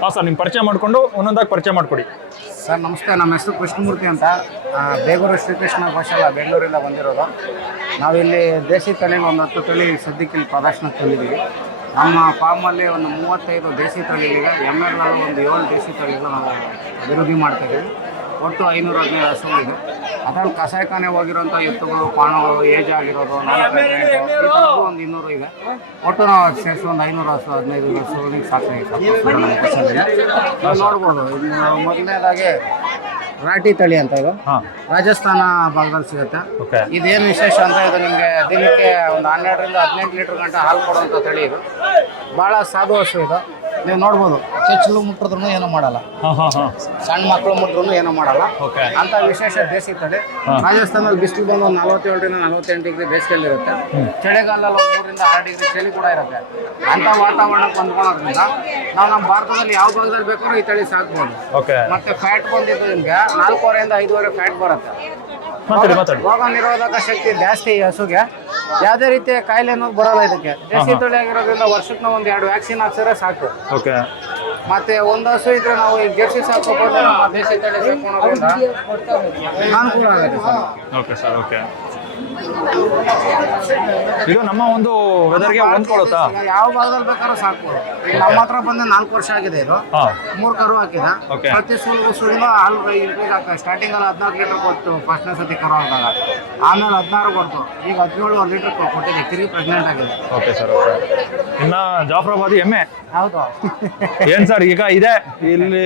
ಹಾಂ, ಸರ್ ನಿಮ್ಮ ಪರಿಚಯ ಮಾಡಿಕೊಂಡು ಒಂದೊಂದಾಗಿ ಪರಿಚಯ ಮಾಡಿಕೊಡಿ. ಸರ್, ನಮಸ್ತೆ, ನಮ್ಮ ಹೆಸರು ಕೃಷ್ಣಮೂರ್ತಿ ಅಂತ. ಬೇಗೂರು ಶ್ರೀಕೃಷ್ಣ ಗೋಶಾಲ, ಬೆಂಗಳೂರಿಂದ ಬಂದಿರೋದು. ನಾವಿಲ್ಲಿ ದೇಸಿ ತಳಿನ ಒಂದು ಹತ್ತು ತಳಿ ಸದ್ಯಕ್ಕೆ ಇಲ್ಲಿ ಪ್ರದರ್ಶನಕ್ಕೆ ತಂದಿದ್ದೀವಿ. ನಮ್ಮ ಫಾರ್ಮಲ್ಲಿ ಒಂದು ಮೂವತ್ತೈದು ದೇಸಿ ತಳಿಗಳಿವೆ. ಎಮ್ಮೆಗಳಲ್ಲಿ ಒಂದು ಏಳು ದೇಸಿ ತಳಿಗಳು ನಾವು ಅಭಿವೃದ್ಧಿ ಮಾಡ್ತಾಯಿದ್ದೀವಿ ಒಟ್ಟು ಐನೂರು ಹದಿನೈದು ಇದೆ. ಅದರಲ್ಲಿ ಕಸಾಯಖಾನೆ ಹೋಗಿರೋಂಥ ಎತ್ತುಗಳು ಪಾಣಗಳು ಏಜ್ ಆಗಿರೋದು ನಾಲ್ಕು ಒಂದು ಇನ್ನೂರು ಇದೆ. ಒಟ್ಟು ನಾವು ಸೇರಿಸಿ ಒಂದು ಐನೂರು ಹಸು ಹದಿನೈದು ಹಸುಗಳಿಗೆ ಸಾಕಾಗಿದೆ ನೀವು ನೋಡ್ಬೋದು. ಮೊದಲನೇದಾಗಿ ರಾಟಿ ತಳಿ ಅಂತ ಇದು. ಹಾಂ. ರಾಜಸ್ಥಾನ ಭಾಗದಲ್ಲಿ ಸಿಗುತ್ತೆ. ಓಕೆ. ಇದೇನು ವಿಶೇಷ ಅಂತ ಇದು ನಿಮಗೆ ದಿನಕ್ಕೆ ಒಂದು ಹನ್ನೆರಡರಿಂದ ಹದಿನೆಂಟು ಲೀಟರ್ ಗಂಟೆ ಹಾಲು ಕೊಡುವಂಥ ತಳಿ ಇದು. ಭಾಳ ಸಾಧು ಹಸು ಇದು. ನೀವು ನೋಡ್ಬೋದು. ಚೆಚ್ಚಲು ಮುಟ್ಟಿದ್ರು ಏನೂ ಮಾಡಲ್ಲ. ಸಣ್ಣ ಮಕ್ಕಳು ಮುಟ್ಟಿದ್ರು ಏನೂ ಮಾಡಲ್ಲ. ಓಕೆ. ಅಂತ ವಿಶೇಷ ದೇಶ ತಡೆ ರಾಜಸ್ಥಾನದಲ್ಲಿ ಬಿಸಿಲು ಬಂದು ಒಂದು ನಲವತ್ತೇಳರಿಂದ ನಲವತ್ತೆಂಟು ಡಿಗ್ರಿ ಬೇಸಿಗೆಯಲ್ಲಿ ಇರುತ್ತೆ. ಚಳಿಗಾಲದಲ್ಲಿ ಒಂದು ಮೂರರಿಂದ ಆರು ಡಿಗ್ರಿ ಚಳಿ ಕೂಡ ಇರುತ್ತೆ. ಅಂತ ವಾತಾವರಣಕ್ಕೆ ಹೊಂದ್ಕೊಳ್ಳೋದ್ರಿಂದ ನಾವು ನಮ್ಮ ಭಾರತದಲ್ಲಿ ಯಾವ ಭಾಗದಲ್ಲಿ ಬೇಕಾದ್ರೂ ಈ ತಳಿ ಸಾಕ್ಬೋದು. ಓಕೆ. ಮತ್ತೆ ಫ್ಯಾಟ್ ಬಂದಿದ್ದು ನಿಮಗೆ ನಾಲ್ಕೂವರೆಯಿಂದ ಐದುವರೆ ಫ್ಯಾಟ್ ಬರುತ್ತೆ. ಮಾತಾಡಿ ಮಾತಾಡಿ. ರೋಗ ನಿರೋಧಕ ಶಕ್ತಿ ಜಾಸ್ತಿ ಈ ಹಸುಗೆ. ಯಾವುದೇ ರೀತಿಯ ಕಾಯಿಲೆ ಅನ್ನೋದು ಬರಲ್ಲ ಇದಕ್ಕೆ. ದೇಸಿ ತಳಿ ಆಗಿರೋದ್ರಿಂದ ವರ್ಷಕ್ಕೆ ನಾವು ಒಂದು ಎರಡು ವ್ಯಾಕ್ಸಿನ್ ಹಾಕ್ಸಿದ್ರೆ ಸಾಕು. ಓಕೆ. ಮತ್ತೆ ಒಂದು ಹಸು ಇದ್ರೆ ನಾವು ಈ ಜರ್ಸಿ ಸಾಕೋಬೋದು ದೇಸಿ ತಳಿ ಸಾಕೋಣ ಅನುಕೂಲ ಆಗುತ್ತೆ ಸರ್ ಓಕೆ ಸರ್ ಓಕೆ. ಇದು ನಮ್ಮ ಒಂದು ವೆದರ್ಗೆ ಹೊಂದ್ಕೊಳ್ಳುತ್ತಾ ಯಾವ ಭಾಗದಲ್ಲಿ ಬೇಕಾದ್ರೂ ಸಾಕ್ಬೋದು ಈಗ ನಮ್ಮ ಹತ್ರ ಬಂದು ನಾಲ್ಕು ವರ್ಷ ಆಗಿದೆ ಇದು. ಹಾಂ. ಮೂರು ಕರು ಹಾಕಿದ. Okay. ಪ್ರತಿ ಸುಳ್ಳು ಸುಳ್ಳು ಹಾಲು ಇನ್ಕ್ರೀಸ್ ಆಗ್ತದೆ ಸ್ಟಾರ್ಟಿಂಗ್ ಅಲ್ಲಿ ಹದಿನಾಲ್ಕು ಲೀಟರ್ ಕೊಟ್ಟು ಫಸ್ಟ್ನೇ ಸತಿ ಕರು ಹಾಕಿದಾಗ. ಆಮೇಲೆ ಹದಿನಾರು ಕೊಡ್ತು. ಈಗ ಹದಿನೇಳು ಒಂದು ಲೀಟರ್ ಕೊಟ್ಟಿದೆ. ತಿರುಗಿ ಪ್ರೆಗ್ನೆಂಟ್ ಆಗಿದೆ. ಓಕೆ ಸರ್ ಓಕೆ ಇನ್ನ ಜಾಫ್ರಾಬಾದಿ ಎಮ್ಮೆ. ಹೌದು. ಏನ್ ಸರ್ ಈಗ ಇದೆ? ಇಲ್ಲಿ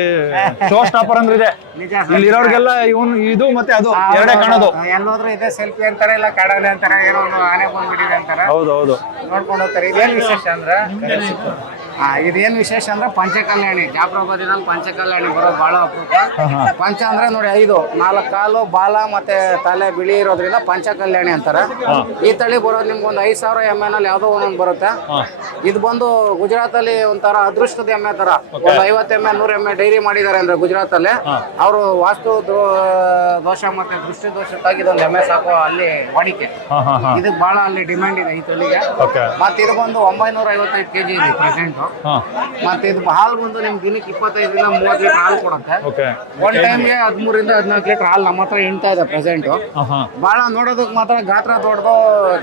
ಶೋ ಸ್ಟಾಪರ್ ಅಂದ್ರೆ ಇದೆ. ನಿಜ ಇಲ್ಲಿ ಇರೋರ್ಗೆಲ್ಲ ಇವನು ಇದು ಮತ್ತೆ ಅದು ಎರಡೇ ಕಾಣೋದು. ಎಲ್ಲೋದ್ರೂ ಇದೆ ಸೆಲ್ಫಿ ಅಂತಾರೆ ಇಲ್ಲ ಕಾಡಾನೆ ಅಂತಾರೆ ಏನೋ ಒಂದು ಆನೆ ಬಂದ್ಬಿಟ್ಟಿದೆ ಅಂತಾರೆ ಹೌದು ಹೌದು. ನೋಡ್ಕೊಂಡು ಹೋಗ್ತಾರೆ. ಇದೇನು ವಿಶೇಷ ಅಂದ್ರೆ? ಇದೇನು ವಿಶೇಷ ಅಂದ್ರೆ ಪಂಚಕಲ್ಯಾಣಿ ಜಾಫ್ರಾಬಾದಿನಲ್ಲಿ ಪಂಚಕಲ್ಯಾಣಿ ಬರೋದು ಬಹಳ ಅಪರೂಪ. ಪಂಚ ಅಂದ್ರೆ ನೋಡಿ ಐದು ನಾಲ್ಕು ಕಾಲು ಬಾಲ ಮತ್ತೆ ತಲೆ ಬಿಳಿ ಇರೋದ್ರಿಂದ ಪಂಚಕಲ್ಯಾಣಿ ಅಂತಾರೆ. ಈ ತಳಿ ಬರೋದು ನಿಮ್ಗೆ ಒಂದು ಐದು ಸಾವಿರ ಎಂ ಎಲ್ ಯಾವುದೋ ಒಂದೊಂದು ಬರುತ್ತೆ. ಇದು ಬಂದು ಗುಜರಾತ್ ಅಲ್ಲಿ ಒಂಥರ ಅದೃಷ್ಟದ ಎಮ್ಮೆ ತರ. ಒಂದು ಐವತ್ತು ಎಮ್ಮೆ ನೂರು ಎಮ್ಮೆ ಡೈರಿ ಮಾಡಿದ್ದಾರೆ ಅಂದ್ರೆ ಗುಜರಾತ್ ಅಲ್ಲಿ ಅವರು ವಾಸ್ತು ದೋಷ ಮತ್ತೆ ದೃಷ್ಟಿ ದೋಷ ಇದೊಂದು ಎಮ್ಮೆ ಸಾಕು ಅಲ್ಲಿ ವಾಡಿಕೆ. ಇದಕ್ಕೆ ಬಹಳ ಅಲ್ಲಿ ಡಿಮ್ಯಾಂಡ್ ಇದೆ ಈ ತಳಿಗೆ. ಮತ್ತೆ ಇದು ಬಂದು ಒಂಬೈನೂರ ಐವತ್ತೈದು ಕೆಜಿ ಇದೆ ಪ್ರೆಸೆಂಟ್ ಮತ್ತೆ ಇದು ಹಾಲು ಬಂದು ನಿಮ್ಗೆ ದಿನಕ್ಕೆ ದಿನ ಮೂವತ್ತು ಲೀಟರ್ ಹಾಲು ಕೊಡುತ್ತೆ. ಓಕೆ ಒನ್ ಟೈಮ್ಗೆ ಹದಿಮೂರಿಂದ ಹದಿನಾಲ್ಕು ಲೀಟರ್ ಹಾಲು ನಮ್ಮ ಹತ್ರ ಹಿಂಡ್ತಾ ಇದೆ ಪ್ರೆಸೆಂಟ್ ಬಹಳ ನೋಡೋದಕ್ಕೆ ಮಾತ್ರ ಗಾತ್ರ ದೊಡ್ಡದು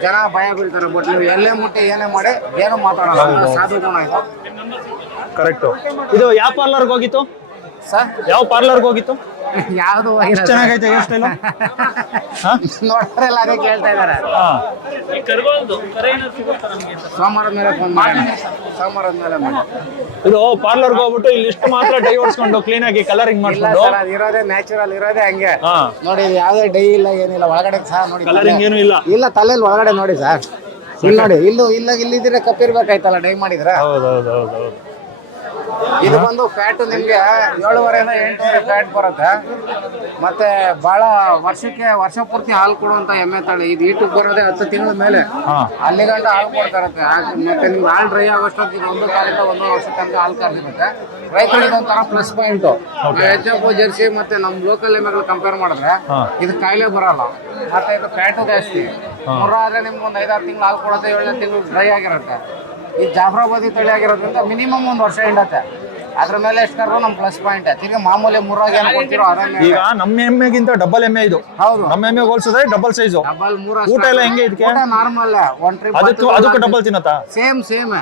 ಜನ ಭಯ ಬೀಳ್ತಾರೆ ಬಟ್ ನೀವು ಎಲ್ಲೇ ಮುಟ್ಟಿ ಏನೇ ಮಾಡಿ ಏನು ಮಾತಾಡಲ್ಲ. ಸಾಧು ಗುಣ ಇದು. ಕರೆಕ್ಟ್ ಇದು ಯಾವ ಪಾರ್ಲರ್ಗೆ ಹೋಗಿತ್ತು? ಸರ್ ಯಾವ ಪಾರ್ಲರ್ಗೆ ಹೋಗಿತ್ತು? ಯಾವುದು ಚೆನ್ನಾಗೈತೆ ಹೇರ್ ಸ್ಟೈಲು. ನೋಡ್ತಾರಲ್ಲ ಅದೇ ಕೇಳ್ತಾ ಇದಾರೆ. ಸೋಮವಾರದ ಮೇಲೆ ಫೋನ್ ಮಾಡಿ. ಸೋಮವಾರದ ಮೇಲೆ ಮಾಡಿ. ಇದು ಪಾರ್ಲರ್ಗೆ ಹೋಗ್ಬಿಟ್ಟು ಇಲ್ಲಿ ಇಷ್ಟು ಮಾತ್ರ ಡೈ ಹೊಡ್ಸ್ಕೊಂಡು ಕ್ಲೀನ್ ಆಗಿ ಕಲರಿಂಗ್ ಇಲ್ಲ ಮಾಡಿಸ್ಕೊಂಡು. ಸರ್ ಅದು ಇರೋದೇ ನ್ಯಾಚುರಲ್ ಇರೋದೇ ಹಂಗೆ. ಹಾ. ನೋಡಿ ಇದು ಯಾವುದೇ ಡೈ ಇಲ್ಲ ಏನಿಲ್ಲ ಒಳಗಡೆ ಸಹ ನೋಡಿ. ಕಲರಿಂಗ್ ಏನು ಇಲ್ಲ. ಇಲ್ಲ ತಲೆಯಲ್ಲಿ ಒಳಗಡೆ ನೋಡಿ ಸರ್. ಇಲ್ಲಿ ನೋಡಿ ಇಲ್ಲೂ ಇಲ್ಲ ಇಲ್ಲಿದ್ರೆ ಕಪ್ಪಿರ್ಬೇಕಾಯ್ತಲ್ಲ ಡೈ ಮಾಡಿದ್ರೆ. ಹೌದು ಹೌದು ಹೌದು ಹೌದು ಇದು ಬಂದು ಫ್ಯಾಟ್ ನಿಮ್ಗೆ ಏಳುವರೆಯಿಂದ ಎಂಟುವರೆ ಫ್ಯಾಟ್ ಬರುತ್ತೆ. ಮತ್ತೆ ಬಹಳ ವರ್ಷಕ್ಕೆ ವರ್ಷ ಪೂರ್ತಿ ಹಾಲು ಕೊಡುವಂತ ಎಮ್ಮೆ ತಳಿ. ಇದು ಈಟಕ್ಕೆ ಬರೋದೇ ಹತ್ತು ತಿಂಗಳ ಮೇಲೆ. ಅಲ್ಲಿ ಗಂಟ ಹಾಲು ಕೊಡ್ತಾ ಇರುತ್ತೆ ಮತ್ತೆ ನಿಮ್ಗೆ ಹಾಲು ಡ್ರೈ ಆಗೋಷ್ಟೊತ್ತಿಗೆ ಒಂದು ಕಾಲಿಂದ ಒಂದು ವರ್ಷ ತನಕ ಹಾಲು ಕರೆದಿರುತ್ತೆ. ರೈತರಿಗೆ ಒಂಥರ plus point H F Jersey ಮತ್ತೆ ನಮ್ಮ ಲೋಕಲ್ ಎಮ್ಮೆಗಳು ಕಂಪೇರ್ ಮಾಡಿದ್ರೆ ಇದು ಕಾಯಿಲೆ ಬರಲ್ಲ. ಮತ್ತೆ ಇದು ಫ್ಯಾಟು ಜಾಸ್ತಿ. ಮುರ್ರ ಆದ್ರೆ ನಿಮ್ಗೆ ಒಂದು ಐದಾರು ತಿಂಗಳು ಹಾಲು ಕೊಡುತ್ತೆ ಏಳನೇ ತಿಂಗಳು ಡ್ರೈ ಆಗಿರುತ್ತೆ. ಈ ಜಾಫ್ರಾಬಾದಿ ತಳಿ ಆಗಿರೋದ್ರಿಂದ ಮಿನಿಮಮ್ ಒಂದು ವರ್ಷ ಹಿಂಡತ್ತೆ. ಅದ್ರ ಮೇಲೆ ಎಷ್ಟು ನಮ್ ಪ್ಲಸ್ ಪಾಯಿಂಟ್ ತಿರ್ಗಿ ಮಾಮೂಲಿ ಮೂರಾಗಿ ಏನು ಕೊಡ್ತಿರೋ ಅದನ್ನೇ ಈಗ ನಮ್ಮ ಎಮ್ಮೆಗಿಂತ ಡಬಲ್ ಎಮ್ಮೆ ಇದು. ಹೌದು. ನಮ್ಮ ಎಮ್ಮೆ ಹೋಲ್ಸಿದ್ರೆ ಡಬಲ್ ಸೈಜು ಡಬಲ್ ಮೂರ ಊಟ ಎಲ್ಲ ಹೆಂಗೆ ಇದಕ್ಕೆ? ನಾರ್ಮಲ್ ಒನ್ ಟ್ರಿಪ್ ಅದಕ್ಕೂ ಅದಕ್ಕೂ ಡಬಲ್ ತಿನ್ನತ್ತ? ಸೇಮ್ ಸೇಮ್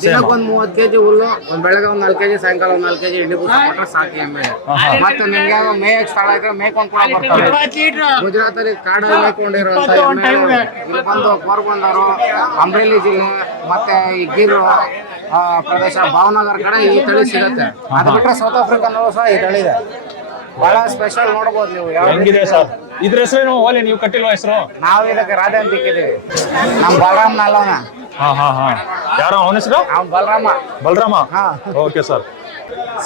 ದಿನಕ್ಕೆ ಒಂದು ಮೂವತ್ತು ಕೆಜಿ ಹುಲ್ಲು ಒಂದ್ ಬೆಳಗ್ಗೆ ಒಂದ್ ನಾಲ್ಕು ಕೆಜಿ ಸಾಯಂಕಾಲ ಒಂದ್ ನಾಲ್ಕು ಕೆಜಿ ಎಣ್ಣೆ ಬೂಸ ಕೊಟ್ರೆ ಸಾಕು ಎಮ್ಮೆ. ಮತ್ತೆ ನಿಮ್ಗೆ ಮೇ ಮೇಯಕ್ ಸ್ಥಳ ಇದ್ರೆ ಮೇಯ್ಕೊಂಡು ಕೂಡ ಬರ್ತಾರೆ ಗುಜರಾತ್ ಅಲ್ಲಿ ಕಾಡಲ್ಲಿ ಮೇಯ್ಕೊಂಡಿರುವಂತ ಎಮ್ಮೆ ಇಲ್ಲಿ ಬಂದು ಕೋರ್ಬಂದರು ಅಮ್ರೇಲಿ ಜಿಲ್ಲೆ ಮತ್ತೆ ಈ ಗಿರು ಆ, ಪ್ರದೇಶ ಭಾವನಗರ ಕಡೆ ಈ ತಳಿ ಸಿಗುತ್ತೆ. ಅದು ಬಿಟ್ರೆ ಸೌತ್ ಆಫ್ರಿಕನ್ನಲ್ಲೂ ಸಹ ಈ ತಳಿ ಇದೆ. ಬಹಳ ಸ್ಪೆಷಲ್ ನೋಡ್ಬೋದು ನೀವು ಹೆಂಗಿದೆ ಸರ್? ಇದ್ರ ಹೆಸರೇನು ಓಲಿ ನೀವು ಕಟ್ಟಿಲ್ವಾ ಹೆಸರು? ನಾವು ಇದಕ್ಕೆ ರಾಧೆ ಅಂತ ಇಕ್ಕಿದೀವಿ ನಮ್ಮ ಬಲರಾಮ್ ನಲ್ಲವನ ಹಾ ಹಾ ಹಾ. ಯಾರೋ? ಅವನ ಹೆಸರು? ಅವ್ನು ಬಲರಾಮ. ಬಲರಾಮ? ಹಾ. Okay sir.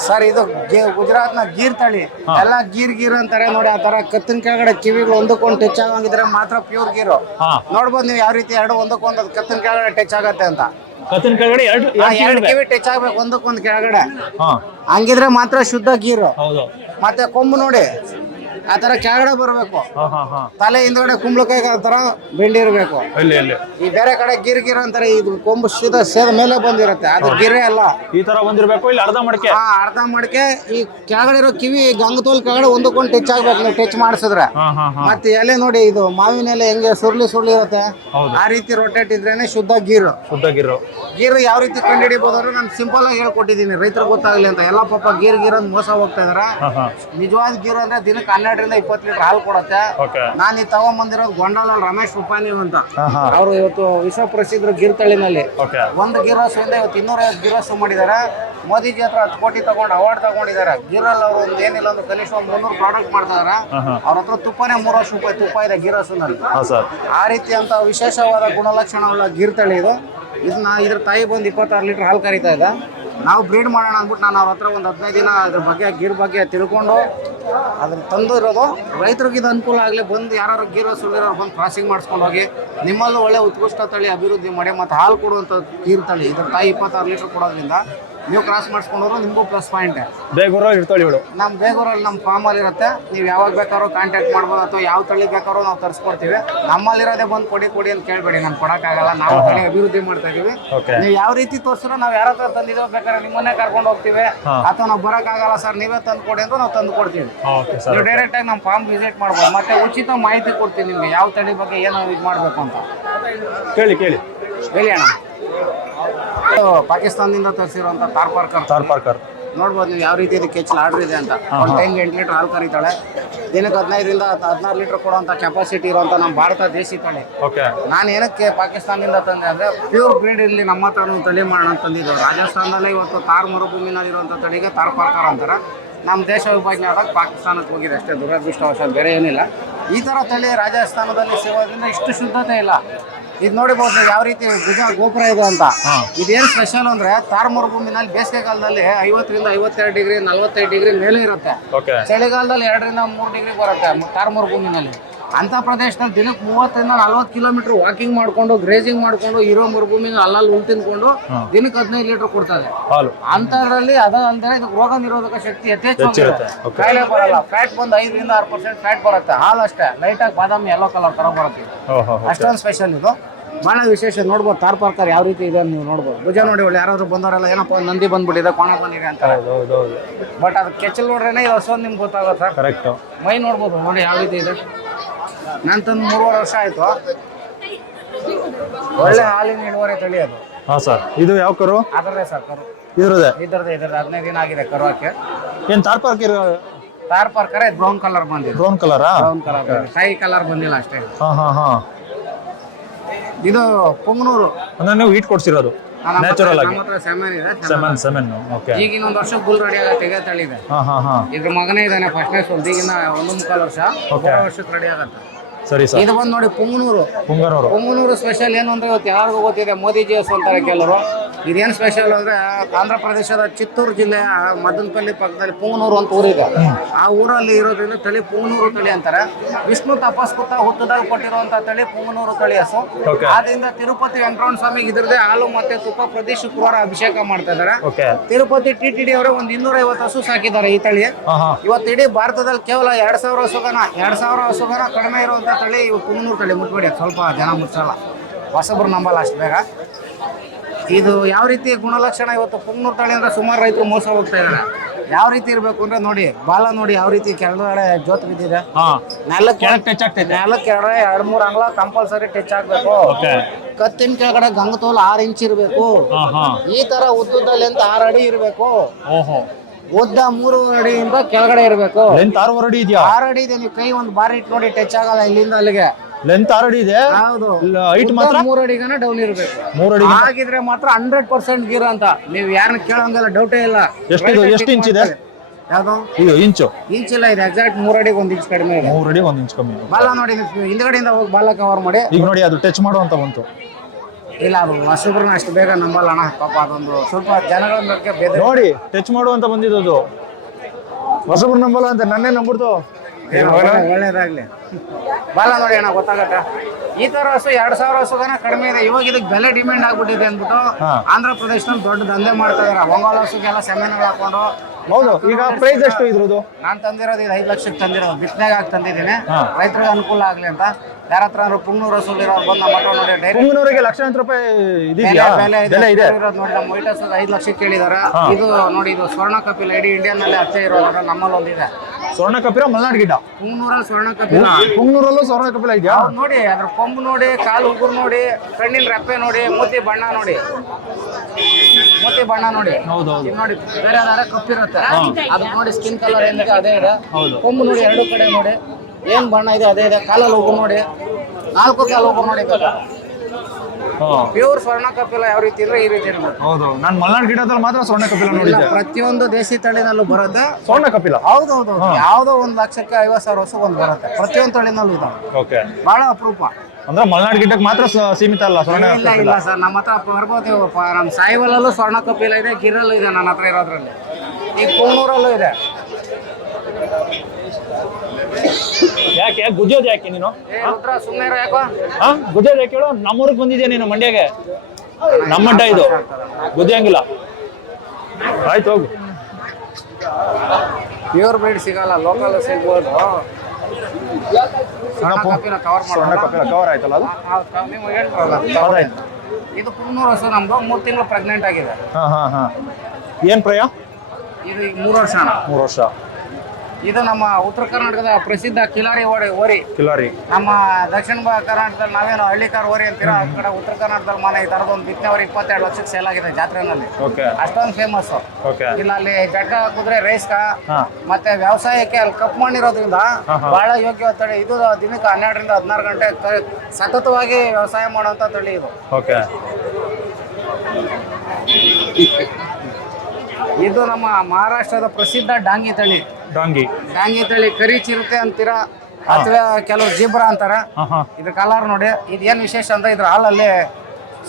ಸರ್ ಇದು ಗಿ- ಗುಜರಾತ್ನ ಗೀರ್ ತಳಿ. ಎಲ್ಲ ಗೀರ್ ಗೀರ್ ಅಂತಾರೆ ನೋಡಿ ಆ ತರ ಕತ್ತಿನ ಕೆಳಗಡೆ ಕಿವಿಗಳು ಒಂದಕ್ಕೊಂದು ಟಚ್ ಆಗಿದ್ರೆ ಮಾತ್ರ ಪ್ಯೂರ್ ಗೀರು. ಹಾ. ನೋಡ್ಬೋದು ನೀವು ಯಾವ ರೀತಿ ಎರಡು ಒಂದಕ್ಕೊಂದು ಅದು ಕತ್ತಿನ ಕೆಳಗಡೆ ಟಚ್ ಆಗತ್ತೆ ಅಂತ. ಕತ್ತಿನ ಕೆಳಗಡೆ ಎರಡು ಆ ಎರಡು ಎರಡು ಕಿವಿ ಕಿವಿ ಟಚ್ ಆಗ್ಬೇಕು ಒಂದಕ್ಕೊಂದು ಕೆಳಗಡೆ. ಹಾ. ಹಂಗಿದ್ರೆ ಮಾತ್ರ ಶುದ್ಧ ಗೀರು. ಹೌದು. ಮತ್ತೆ ಕೊಂಬು ನೋಡಿ. ಆ ತರ ಕೆಳಗಡೆ ಬರಬೇಕು. ತಲೆ ಹಿಂದ್ಗಡೆ ಕುಂಬಳಕಾಯಿ ತರ ಬೆಂಡಿ ಇರಬೇಕು. ಇಲ್ಲಿ ಇಲ್ಲಿ. ಈ ಬೇರೆ ಕಡೆ ಗಿರ್ ಗಿರ್ ಅಂತಾರೆ ಇದು ಕೊಂಬು ಸೀದಾ ಸೇದ ಮೇಲೆ ಬಂದಿರುತ್ತೆ. ಅದು ಗಿರೇ ಅಲ್ಲ. ಈ ತರ ಬಂದಿರ್ಬೇಕು ಇಲ್ಲಿ ಅರ್ಧ ಮಡಕೆ? ಹಾ ಅರ್ಧ ಮಡಿಕೆ. ಈ ಕೆಳಗಡೆ ಇರೋ ಕಿವಿ ಗಂಗತೋಲ್ ಕೆಳಗಡೆ ಒಂದಕ್ಕೊಂದು ಟಚ್ ಆಗ್ಬೇಕು ನೀವು ಟಚ್ ಮಾಡಿಸಿದ್ರೆ. ಮತ್ತೆ ಎಲೆ ನೋಡಿ ಇದು ಮಾವಿನ ಎಲೆ ಹೆಂಗೆ ಸುರ್ಲಿ ಸುರ್ಲಿ ಇರುತ್ತೆ. ಆ ರೀತಿ ರೊಟೇಟ್ ಇದ್ರೇನೆ ಶುದ್ಧ ಗೀರು. ಶುದ್ಧ ಗೀರು. ಯಾವ ರೀತಿ ಕಂಡುಹಿಡಿಬೋದು ಅಂದ್ರೆ ನಾನು ಸಿಂಪಲ್ ಆಗಿ ಹೇಳ್ಕೊಟ್ಟಿದ್ದೀನಿ. ರೈತರು ಗೊತ್ತಾಗಲಿ ಅಂತ. ಎಲ್ಲ ಪಾಪ ಗೀರ್ ಗೀರ್ ಅಂತ ಮೋಸ ಹೋಗ್ತಾ ಇದಾರೆ. ನಿಜವಾದ ಗೀರ್ ಅಂದ್ರೆ ದಿನಕ್ಕೆ ಹನ್ನೆರಡರಿಂದ ಇಪ್ಪತ್ತು ಲೀಟರ್ ಹಾಲು ಕೊಡುತ್ತೆ. ಓಕೆ. ನಾನು ತಗೊಂಡ್ ತಗೊಂಬಂದಿರೋದು ಗೊಂಡಲ ರಮೇಶ್ ಉಪಾನಿ ಅಂತ. ಅವರು ಇವತ್ತು ವಿಶ್ವ ಪ್ರಸಿದ್ಧ ಗಿರ್ ತಳಿನಲ್ಲಿ ಓಕೆ. ಒಂದು ಗಿರೋಸಿಂದ ಇವತ್ತು ಇನ್ನೂರೈವತ್ತು ಗಿರೋಸು ಮಾಡಿದ್ದಾರೆ. ಮೋದಿಜಿ ಹತ್ರ ಹತ್ತು ಕೋಟಿ ತಗೊಂಡು ಅವಾರ್ಡ್ ತಗೊಂಡಿದ್ದಾರೆ. ಗಿರಲ್ ಅವರು ಒಂದು ಏನಿಲ್ಲ ಒಂದು ಕನಿಷ್ಠ ಒಂದು ಮುನ್ನೂರು ಪ್ರಾಡಕ್ಟ್ ಹಾ ಅವ್ರ ಹತ್ರ ತುಪ್ಪನೇ ಮೂರು ವರ್ಷ ರೂಪಾಯಿ ತುಪ್ಪ ಇದೆ ಗಿರೋಸಿನಲ್ಲಿ ಹಾ ಸರ್. ಆ ರೀತಿ ಅಂತ ವಿಶೇಷವಾದ ಗುಣಲಕ್ಷಣವುಳ್ಳ ಗಿರ್ ತಳಿ ಇದು. ಇದನ್ನ ಇದ್ರ ತಾಯಿ ಬಂದು ಇಪ್ಪತ್ತಾರು ಲೀಟರ್ ಹಾಲು ಕರೀತಾ ಇದೆ ನಾವು ಬ್ರೀಡ್ ಮಾಡೋಣ ಅಂದ್ಬಿಟ್ಟು ನಾನು ಅವ್ರ ಹತ್ರ ಒಂದು ಹದಿನೈದು ದಿನ ಅದ್ರ ಬಗ್ಗೆ, ಗೀರ್ ಬಗ್ಗೆ ತಿಳ್ಕೊಂಡು ಅದನ್ನ ತಂದಿರೋದು. ರೈತರಿಗೆ ಇದು ಅನುಕೂಲ ಆಗಲಿ, ಬಂದು ಯಾರು ಗೀರ್ ಸುಳ್ಳಿರೋ ಬಂದು ಕ್ರಾಸಿಂಗ್ ಮಾಡಿಸ್ಕೊಂಡು ಹೋಗಿ, ನಿಮ್ಮಲ್ಲೂ ಒಳ್ಳೆ ಉತ್ಕೃಷ್ಟ ತಳಿ ಅಭಿವೃದ್ಧಿ ಮಾಡಿ ಮತ್ತು ಹಾಲು ಕೊಡುವಂಥ ಗೀರ್ ತಳಿ ಇದ್ರ ತಾಯಿ ಇಪ್ಪತ್ತಾರು ಲೀಟ್ರ್ ಕೊಡೋದ್ರಿಂದ ನೀವು ಕ್ರಾಸ್ ಮಾಡಿಸ್ಕೊಂಡ್ರು ನಿಮಗೂ ಪ್ಲಸ್ ಪಾಯಿಂಟ್ ಬೇಗೂರಲ್ಲಿ ಇರ್ತಾಳೆ ಇವಳು ನಮ್ಮ ಬೇಗೂರಲ್ಲಿ ನಮ್ಮ ಫಾರ್ಮಲ್ಲಿ ಇರುತ್ತೆ. ನೀವು ಯಾವಾಗ ಬೇಕಾದ್ರೂ ಕಾಂಟ್ಯಾಕ್ಟ್ ಮಾಡ್ಬೋದು ಅಥವಾ ಯಾವ ತಳಿ ಬೇಕಾದ್ರೂ ನಾವು ತರಿಸ್ಕೊಡ್ತೀವಿ. ನಮ್ಮಲ್ಲಿರೋದೇ ಬಂದು ಕೊಡಿ ಕೊಡಿ ಅಂತ ಕೇಳಬೇಡಿ ನಾನು ಕೊಡೋಕ್ಕಾಗಲ್ಲ. ನಾವು ತಳಿ ಅಭಿವೃದ್ಧಿ ಮಾಡ್ತಾ ಇದೀವಿ. ನೀವು ಯಾವ ರೀತಿ ತೋರಿಸಿದ್ರು ನಾವು ಯಾರ ಹತ್ರ ತಂದಿದ್ದೀವೋ ಬೇಕಾದ್ರೆ ನಿಮ್ಮನ್ನೇ ಕರ್ಕೊಂಡು ಹೋಗ್ತೀವಿ. ಹಾ. ಅಥವಾ ನಾವು ಬರೋಕ್ಕಾಗಲ್ಲ ಸರ್ ನೀವೇ ತಂದು ಕೊಡಿ ಅಂದ್ರೆ ನಾವು ತಂದು ಕೊಡ್ತೀವಿ. ಓಕೆ ಸರ್ ನೀವು ಡೈರೆಕ್ಟಾಗಿ ನಮ್ಮ ಫಾರ್ಮ್ ವಿಸಿಟ್ ಮಾಡ್ಬೋದು. ಮತ್ತೆ ಉಚಿತ ಮಾಹಿತಿ ಕೊಡ್ತೀವಿ ನಿಮಗೆ. ಯಾವ ತಳಿ ಬಗ್ಗೆ ಏನು ಇದು ಮಾಡಬೇಕು ಅಂತ. ಕೇಳಿ ಕೇಳಿ. ಹೇಳಿ ಅಣ್ಣ. ಪಾಕಿಸ್ತಾನದಿಂದ ತರಿಸಿರುವಂಥ ತಾರ್ಪಾರ್ಕರ್ ತಾರ್ ಪಾರ್ಕರ್. ನೋಡ್ಬೋದು ನೀವು ಯಾವ ರೀತಿ ಇದಕ್ಕೆ ಹೆಚ್ಚು ಆರ್ಡರ್ ಇದೆ ಅಂತ. ಒಂದು ಟೈಮ್ಗೆ ಎಂಟು ಲೀಟರ್ ಹಾಲು ಕರೀತಾಳೆ. ದಿನಕ್ಕೆ ಹದಿನೈದರಿಂದ ಹದಿನಾರು ಲೀಟರ್ ಕೊಡುವಂಥ ಕೆಪಾಸಿಟಿ ಇರುವಂಥ ನಮ್ಮ ಭಾರತ ದೇಶಿ ತಳಿ. ಓಕೆ. ನಾನು ಏನಕ್ಕೆ ಪಾಕಿಸ್ತಾನದಿಂದ ತಂದೆ ಅಂದರೆ ಪ್ಯೂರ್ ಬ್ರೀಡ್ ಇಲ್ಲಿ ನಮ್ಮ ಹತ್ರನೂ ತಳಿ ಮಾಡೋಣ ಅಂತ ತಂದಿದ್ದು. ರಾಜಸ್ಥಾನದಲ್ಲೇ ಇವತ್ತು ತಾರ್ ಮರುಭೂಮಿನಲ್ಲಿರುವಂಥ ತಳಿಗೆ ತಾರ್ ಪಾರ್ಕರ್ ಅಂತಾರೆ. ನಮ್ಮ ದೇಶ ವಿಭಜನೆ ಆದಾಗ ಪಾಕಿಸ್ತಾನಕ್ಕೆ ಹೋಗಿದೆ ಅಷ್ಟೇ. ದುರದೃಷ್ಟವಶ ಬೇರೆ ಏನಿಲ್ಲ. ಈ ಥರ ತಳಿ ರಾಜಸ್ಥಾನದಲ್ಲಿ ಸಿಗೋದ್ರಿಂದ ಇಷ್ಟು ಶುದ್ಧತೆ ಇಲ್ಲ. ಇದು ನೋಡಿಬಹುದು ನೀವು ಯಾವ ರೀತಿ ಭುಜ ಗೋಪುರ ಇದೆ ಅಂತ. ಇದೇನು ಸ್ಪೆಷಲ್ ಅಂದ್ರೆ ತಾರ್ ಮರುಭೂಮಿನಲ್ಲಿ ಬೇಸಿಗೆ ಕಾಲದಲ್ಲಿ ಐವತ್ತರಿಂದ ಐವತ್ತೆರಡು ಡಿಗ್ರಿ ನಲವತ್ತೈದು ಡಿಗ್ರಿ ಮೇಲೆ ಇರುತ್ತೆ. ಚಳಿಗಾಲದಲ್ಲಿ ಎರಡರಿಂದ ಮೂರು ಡಿಗ್ರಿ ಬರುತ್ತೆ ತಾರ್ ಮರುಭೂಮಿನಲ್ಲಿ. ಅಂಥ ಪ್ರದೇಶದಲ್ಲಿ ದಿನಕ್ಕೆ ಮೂವತ್ತರಿಂದ ನಲ್ವತ್ತು ಕಿಲೋಮೀಟರ್ ವಾಕಿಂಗ್ ಮಾಡ್ಕೊಂಡು ಗ್ರೇಜಿಂಗ್ ಮಾಡ್ಕೊಂಡು ಇರೋ ಮರುಭೂಮಿ ಅಲ್ಲಲ್ಲಿ ಉಳ್ ತಿನ್ಕೊಂಡು ದಿನಕ್ಕೆ ಹದಿನೈದು ಲೀಟರ್ ಕೊಡ್ತದೆ ಅಂತದ್ರಲ್ಲಿ ಅಂಥದ್ರಲ್ಲಿ ಅದ ಅಂದರೆ ಇದಕ್ಕೆ ರೋಗ ನಿರೋಧಕ ಶಕ್ತಿ ಯಥೇಚ್ಛವಾಗಿರುತ್ತೆ. ಕಾಯಿಲೆ ಬರಲ್ಲ. ಫ್ಯಾಟ್ ಬಂದು ಐದರಿಂದ ಆರು ಪರ್ಸೆಂಟ್ ಫ್ಯಾಟ್ ಬರುತ್ತೆ. ಹಾಲು ಅಷ್ಟೇ. ಲೈಟಾಗಿ ಬಾದಾಮಿ ಎಲ್ಲೋ ಕಲರ್ ತರ ಬರುತ್ತೆ ಇದು. ಅಷ್ಟೊಂದು ಸ್ಪೆಷಲ್ ಇದು. ಬಹಳ ವಿಶೇಷ. ನೋಡ್ಬೋದು ತಾರ್ ಪಾರ್ಕರ್ ಯಾವ ರೀತಿ ಇದೆ ನೀವು ನೋಡ್ಬೋದು. ಭುಜ ನೋಡಿ ಒಳ್ಳೆ ಯಾರಾದ್ರೂ ಬಂದವರೆಲ್ಲ ಏನಪ್ಪ ನಂದಿ ಬಂದ್ಬಿಟ್ಟಿದೆ ಕೋಣ ಬಂದಿದೆ ಅಂತ ಬಟ್ ಅದು ಕೆಚ್ಚಲ್ ನೋಡ್ರೇನೆ ಇದು ನಿಮ್ಗೆ ಗೊತ್ತಾಗುತ್ತೆ ಕರೆಕ್ಟ್ ಮೈ ನೋಡ್ಬೋದು ನೋಡಿ ಯಾವ ರೀತಿ ಇದೆ. ನಾನು ತಂದು ಮೂರುವರೆ ವರ್ಷ ಆಯ್ತು. ಒಳ್ಳೆ ಹಾಲಿನ ಇಳುವರಿ ತಳಿ ಅದು. ಹಾ ಸರ್. ಇದು ಯಾವ ಕರು? ಅದರದೇ ಸರ್ ಕರು. ಇದ್ರದೇ? ಇದ್ರದ್ದು ಇದ್ರದ್ದು ಹದಿನೈದು ದಿನ ಆಗಿದೆ ಕರು ಹಾಕಿ. ಏನು ತಾರ್ ಪಾರ್ಕ್ ಇರೋ ತಾರ್ ಪಾರ್ಕರ್ ಬ್ರೌನ್ ಕಲರ್ ಬಂದಿದೆ. ಬ್ರೌನ್ ಕಲರಾ? ಬ್ರೌನ್ ಕಲರ್ ಸೈ ಕಲರ್ ಬಂದಿಲ್ಲ ಅಷ್ಟೇ. ಹಾಂ ಹಾಂ ಹಾಂ. ಇದು ಪುಂಗನೂರು. ಅಂದ್ರೆ ನೀವು ಹೀಟ್ ಕೊಡ್ಸಿರೋದು? ನ್ಯಾಚುರಲ್ ಆಗಿ. ಸೆಮೆನ್ ಇದೆ ಸೆಮೆನ್ ಸೆಮೆನ್ ಓಕೆ ಈಗಿನ ಒಂದು ವರ್ಷ ಬುಲ್ ರೆಡಿ ಆಗ ತೆಗೆ ತಳಿ ಇದೆ. ಹಾ ಹಾ ಹಾ. ಇದ್ರ ಮಗನೇ ಇದಾನೆ ಫಸ್ಟ್ನೇ ಸ್ವಲ್ಪ ಈಗಿನ ಒಂದು ಮುಕ್ಕಾಲು ವರ್ಷ. ವರ್ಷಕ್ಕೆ ರೆಡಿ ಆಗತ್ತೆ. ಸರಿ ಸರ್. ಇದು ಬಂದು ನೋಡಿ ಪುಂಗನೂರು. ಪುಂಗನೂರು. ಪುಂಗನೂರು ಸ್ಪೆಷಲ್ ಏನು ಅಂದ್ರೆ ಇವತ್ತು ಯಾರಿಗೂ ಗೊತ್ತಿದೆ ಮೋದಿಜಿ ಹಸು ಅಂತಾರೆ ಕೆಲವರು. ಇದೇನು ಸ್ಪೆಷಲ್ ಅಂದ್ರೆ ಆಂಧ್ರ ಪ್ರದೇಶದ ಚಿತ್ತೂರು ಜಿಲ್ಲೆಯ ಮದನ್ಪಲ್ಲಿ ಪಕ್ಕದಲ್ಲಿ ಪುಂಗನೂರು ಅಂತ ಊರಿದೆ. ಆ ಊರಲ್ಲಿ ಇರೋದ್ರಿಂದ ತಳಿ ಪುಂಗನೂರು ತಳಿ ಅಂತಾರೆ. ವಿಷ್ಣು ತಪಸ್ಕೃತ ಹುತ್ತದಾಗ ಕೊಟ್ಟಿರುವಂತ ತಳಿ ಪುಂಗನೂರು ತಳಿ ಹಸು. ಆದ್ರಿಂದ ತಿರುಪತಿ ವೆಂಕಟರಮಣ ಸ್ವಾಮಿ ಇದ್ರದೇ ಹಾಲು ಮತ್ತೆ ತುಪ್ಪ ಪ್ರತಿ ಶುಕ್ರವಾರ ಅಭಿಷೇಕ ಮಾಡ್ತಾ ಇದಾರೆ ತಿರುಪತಿ ಟಿ ಟಿ ಡಿ ಅವರು ಒಂದು ಇನ್ನೂರೈವತ್ತು ಹಸು ಸಾಕಿದ್ದಾರೆ ಈ ತಳಿ ಇವತ್ತು ಇಡೀ ಭಾರತದಲ್ಲಿ ಕೇವಲ ಎರಡ್ ಸಾವಿರ ಹಸುಗನ ಎರಡ್ ಸಾವಿರ ಹಸುಗನ ಕಡಿಮೆ ಇರುವಂತ ತಳಿ ಇವು ಕುಮ್ನೂರು ತಳಿ ಮುಟ್ಬೇಡಿ ಸ್ವಲ್ಪ ಜನ ಮುಚ್ಚಲ್ಲ ಹೊಸಬ್ರು ನಂಬಲ್ಲ ಅಷ್ಟು ಬೇಗ. ಇದು ಯಾವ ರೀತಿ ಗುಣಲಕ್ಷಣ ಇವತ್ತು ಕುಮ್ನೂರು ತಳಿ ಅಂದರೆ ಸುಮಾರು ರೈತರು ಮೋಸ ಹೋಗ್ತಾ ಇದ್ದಾರೆ ಯಾವ ರೀತಿ ಇರಬೇಕು ಅಂದ್ರೆ ನೋಡಿ ಬಾಲ ನೋಡಿ ಯಾವ ರೀತಿ ಕೆಳಗಡೆ ಜೋತ್ ಬಿದ್ದಿದೆ. ಹಾಂ. ನೆಲಕ್ಕೆ ಕೆಳಗೆ ಟಚ್ ಆಗ್ತಿದೆ ನೆಲಕ್ಕೆ ಎರಡು ಎರಡು ಮೂರು ಅಂಗ್ಲ ಕಂಪಲ್ಸರಿ ಟಚ್ ಆಗಬೇಕು. ಕತ್ತಿನ ಕೆಳಗಡೆ ಗಂಗತೋಲ್ ಆರು ಇಂಚ್ ಇರಬೇಕು. ಈ ತರ ಉದ್ದದಲ್ಲಿ ಅಂತ ಆರು ಅಡಿ ಇರಬೇಕು. ಉದ್ದ ಮೂರು ಅಡಿಯಿಂದ ಕೆಳಗಡೆ ಇರಬೇಕು. ಲೆಂತ್ ಆರು ಅಡಿ ಇದೆಯಾ? ಆರು ಅಡಿ ಇದೆ ನೀವು ಕೈ ಒಂದು ಬಾರಿ ಇಟ್ಟು ನೋಡಿ ಟಚ್ ಆಗಲ್ಲ ಇಲ್ಲಿಂದ ಅಲ್ಲಿಗೆ. ಲೆಂತ್ ಆರು ಅಡಿ ಇದೆ? ಹೌದು. ಹೈಟ್ ಮಾತ್ರ? ಮೂರು ಅಡಿಗನ ಡೌನ್ ಇರಬೇಕು. ಮೂರು ಅಡಿ ಆಗಿದ್ರೆ ಮಾತ್ರ ಹಂಡ್ರೆಡ್ ಪರ್ಸೆಂಟ್ ಗೀರ್ ಅಂತ. ನೀವು ಯಾರನ್ನ ಕೇಳೋಂಗಲ್ಲ ಡೌಟೇ ಇಲ್ಲ. ಎಷ್ಟು ಇದು? ಎಷ್ಟು ಇಂಚ್ ಇದೆ? ಯಾವುದು? ಇದು ಇಂಚು ಇಂಚ್ ಇಲ್ಲ ಇದೆ ಎಕ್ಸಾಕ್ಟ್ ಮೂರು ಅಡಿಗೆ ಒಂದು ಇಂಚ್ ಕಡಿಮೆ ಇದೆ. ಮೂರು ಅಡಿ ಒಂದು ಇಂಚ್ ಕಮ್ಮಿ ಬಾಲ ನೋಡಿ ನೀವು ಹಿಂದ್ಗಡೆಯಿಂದ ಹೋಗಿ ಬಾಲ ಕವರ್ ಮಾಡಿ. ಈಗ ನೋಡಿ ಅದು ಟಚ್ ಮಾಡುವಂತ ಬಂತು. ಇಲ್ಲ, ಅದು ಹೊಸಬ್ರನ್ನ ಅಷ್ಟು ಬೇಗ ನಂಬಲ್ಲ ಅಣ್ಣ ಪಾಪ ಅದೊಂದು ಸ್ವಲ್ಪ ಜನಗಳ ನೋಡಿ ಟಚ್ ಮಾಡುವಂತ ಬಂದಿದ್ದು ಅದು. ನಂಬಲ್ಲ ಅಂತ ನನ್ನೇ ನಂಬಿಡ್ತು ಒಳ್ಳೇದಾಗ್ಲಿ ಬಾಲ ನೋಡಿ ಅಣ್ಣ ಗೊತ್ತಾಗತ್ತ? ಈ ತರ ಹಸು ಎರಡ್ ಸಾವಿರ ಹಸುಗನ ಕಡಿಮೆ ಇದೆ. ಇವಾಗ ಇದಕ್ಕೆ ಬೆಲೆ ಡಿಮ್ಯಾಂಡ್ ಆಗ್ಬಿಟ್ಟಿದೆ ಅಂದ್ಬಿಟ್ಟು. ಆಂಧ್ರ ಪ್ರದೇಶದಲ್ಲಿ ದೊಡ್ಡ ದಂಧೆ ಮಾಡ್ತಾ ಇದಾರೆ. ಒಂಗಾಲ ಹಸುಗೆಲ್ಲ ಸೆಮಿನಾರ್ ಹಾಕೊಂಡು ಹೌದು ಈಗ ಪ್ರೈಸ್ ಎಷ್ಟು ಇದ್ರದ್ದು? ನಾನು ತಂದಿರೋದು ಇದು ಐದು ಲಕ್ಷಕ್ಕೆ ತಂದಿರೋದು. ಬಿಸ್ನಾಗ ಹಾಕಿ ತಂದಿದ್ದೀನಿ. ರೈತರಿಗೆ ಅನುಕೂಲ ಆಗ್ಲಿ ಅಂತ. ಯಾರ ಹತ್ರ ಪುಂಗ್ನೂರು ಹಸು ಇರೋರು ಬಂದು ನಮ್ಮ ಹತ್ರ ನೋಡಿ ಡೈರೆಕ್ಟ್ ಕುಂಗನೂರಿಗೆ ಲಕ್ಷಾಂತರ ರೂಪಾಯಿ ಇದೆಯಾ? ಬೆಲೆ ಬೆಲೆ ಇದೆ. ಇರೋದು ನೋಡಿ ನಮ್ಮ ವೈಟ್ ಹಸು ಐದು ಲಕ್ಷಕ್ಕೆ ಕೇಳಿದಾರೆ. ಇದು ನೋಡಿ ಇದು ಸ್ವರ್ಣ ಕಪಿಲ್ ಇಡೀ ಇಂಡಿಯಾನಲ್ಲಿ ಅಚ್ಚೆ ಇರೋದ್ರ ನಮ್ಮಲ್ಲಿ ಒಂದಿದೆ ಸ್ವರ್ಣ ಕಪಿಲ ಮಲ್ನಾಡ್ ಗಿಡ್ಡ. ಪುಂಗ್ನೂರಲ್ಲಿ ಸ್ವರ್ಣ ಕಪಿಲ. ಕುಂಗನೂರಲ್ಲೂ ಸ್ವರ್ಣ ಕಪಿಲ ಇದೆಯಾ? ಅವ್ರು ನೋಡಿ ಅದ್ರ ಕೊಂಬು ನೋಡಿ ಕಾಲು ಉಗುರು ನೋಡಿ ಕಣ್ಣಿನ ರೆಪ್ಪೆ ನೋಡಿ ಮೂತಿ ಬಣ್ಣ ನೋಡಿ. ಮೂತಿ ಬಣ್ಣ ನೋಡಿ. ಹೌದೌದು ಇದು ನೋಡಿ ಬೇರೆ ಯಾವ್ದಾರ ಕಪ್ಪಿರುತ್ತೆ ಅದು ನೋಡಿ ಸ್ಕಿನ್ ಕಲರ್ ಏನಿದೆ ಅದೇ ಇದೆ. ಕೊಂಬು ನೋಡಿ ಎರಡು ಕಡೆ ನೋಡಿ. ಏನ್ ಬಣ್ಣ ಇದೆ ಅದೇ ಇದೆ. ಕಾಲಲ್ಲಿ ಉಗುರು ನೋಡಿ. ನಾಲ್ಕು ಕಾಲು ಉಗುರು ನೋಡಿ ಹಾ ಪ್ಯೂರ್ ಸ್ವರ್ಣ ಕಪಿಲ ಯಾವ ರೀತಿ ಇದ್ರೆ ಈ ರೀತಿ ಹೌದು ನಾನು ಮಲ್ನಾಡ್ ಗಿಡದಲ್ಲಿ ಮಾತ್ರ ಸ್ವರ್ಣ ಕಪಿಲ ನೋಡಿದ್ದೆ. ಪ್ರತಿಯೊಂದು ದೇಸಿ ತಳಿನಲ್ಲೂ ಬರುತ್ತೆ. ಸ್ವರ್ಣ ಕಪಿಲ? ಹೌದೌದು. ಯಾವುದೋ ಒಂದ್ ಲಕ್ಷಕ್ಕೆ ಐವತ್ ಸಾವಿರ ವರ್ಷ ಒಂದು ಬರುತ್ತೆ. ಪ್ರತಿಯೊಂದು ತಳಿನಲ್ಲೂ ಇದಾವೆ. ಓಕೆ. ಬಹಳ ಅಪರೂಪ. ಅಂದ್ರೆ ಮಲ್ನಾಡ್ ಗಿಡಕ್ಕೆ ಮಾತ್ರ ಸ- ಸೀಮಿತ ಅಲ್ಲ ಸ್ವರ್ಣ ಇಲ್ಲ ಕಪಿಲ? ಇಲ್ಲ ಸರ್. ನಮ್ಮ ಹತ್ರ ಬರ್ಬೋದು ಪ- ನಮ್ಮ ಸಾಯಿವಲಲ್ಲೂ ಸ್ವರ್ಣ ಕಪಿಲ ಇದೆ ಗಿರಲ್ಲೂ ಇದೆ ನನ್ನ ಹತ್ರ ಇರೋದ್ರಲ್ಲಿ. ಈ ಕೂನೂರಲ್ಲೂ ಇದೆ. ಯಾಕೆ ಗುಜ್ಜೋದು ಯಾಕೆ ನೀನು? ಸುಮ್ಮನೆ ಯಾಕೋ? ಹಾ ಗುಜ್ಜೋದು ಯಾಕೆ ಹೇಳು? ನಮ್ಮೂರಿಗೆ ಬಂದಿದ್ಯಾ ನೀನು ಮಂಡ್ಯಗೆ? ನಮ್ಮ ಅಡ್ಡ ಇದು. ಗುಜ್ಜಂಗಿಲ್ಲ ಆಯ್ತು ಹೋಗು. ಪ್ಯೂರ್ ಬ್ರೀಡ್ ಸಿಗಲ್ಲ ಲೋಕಲ್ ಸಿಗ್ಬೋದು. ಸಣ್ಣ ಕಪಿಲ ಕವರ್ ಮಾಡೋಣ. ಕಪಿಲ ಕವರ್ ಆಯ್ತಲ್ಲ ಅದು? ನೀವು ಹೇಳ್ರಲ್ಲ ಹೌದಾಯ್ತು ಇದು ಕುನ್ನೂರು ಹಸು ನಮ್ದು ಮೂರು ತಿಂಗಳು ಪ್ರೆಗ್ನೆಂಟ್ ಆಗಿದೆ. ಹಾ ಹಾ ಹಾ. ಏನ್ ಪ್ರಯ? ಇದು ಈಗ ಮೂರು ವರ್ಷ ಅಣ್ಣ. ಮೂರು ವರ್ಷ. ಇದು ನಮ್ಮ ಉತ್ತರ ಕರ್ನಾಟಕದ ಪ್ರಸಿದ್ಧ ಕಿಲಾರಿ ಓಡಿ ಓರಿ. ಕಿಲಾರಿ ನಮ್ಮ ದಕ್ಷಿಣ ಭಾ- ಕರ್ನಾಟಕದಲ್ಲಿ ನಾವೇನು ಹಳ್ಳಿಕಾರ್ ಓರಿ ಅಂತೀರಾ ಆ ಕಡೆ ಉತ್ತರ ಕರ್ನಾಟಕದಲ್ಲಿ ಮನೆ ಈ ಥರದ್ದು ಒಂದು ಬಿತ್ತನೆ ಓರಿ ಇಪ್ಪತ್ತೆರಡು ವರ್ಷಕ್ಕೆ ಸೇಲ್ ಆಗಿದೆ ಜಾತ್ರೆನಲ್ಲಿ ಓಕೆ. ಅಷ್ಟೊಂದು ಫೇಮಸ್ ಓಕೆ. ಇಲ್ಲ ಅಲ್ಲಿ ಕುದುರೆ ರೇಸ್ಕ ಹಾ. ಮತ್ತೆ ವ್ಯವಸಾಯಕ್ಕೆ ಅಲ್ಲಿ ಕಪ್ ಹಾ, ಹಾ. ಬಹಳ ಯೋಗ್ಯ ತಳಿ. ಇದು ದಿನಕ್ಕೆ ಹನ್ನೆರಡರಿಂದ ಹದಿನಾರು ಗಂಟೆ ಕ- ಸತತವಾಗಿ ವ್ಯವಸಾಯ ಮಾಡುವಂತ ತಳಿ ಇದು. ಓಕೆ. ಇದು ನಮ್ಮ ಮಹಾರಾಷ್ಟ್ರದ ಪ್ರಸಿದ್ಧ ಡಾಂಗಿ ತಳಿ. ಡಾಂಗಿ. ಡಾಂಗಿ ತಳಿ ಕರಿ ಚಿರತೆ ಅಂತೀರಾ? ಅಥವಾ ಕೆಲವು ಜಿಬ್ರ ಅಂತಾರ. ಇದ್ರ ಕಲರ್ ನೋಡಿ ಇದು ಏನು ವಿಶೇಷ ಅಂದ್ರೆ ಇದ್ರ ಹಾಲಲ್ಲಿ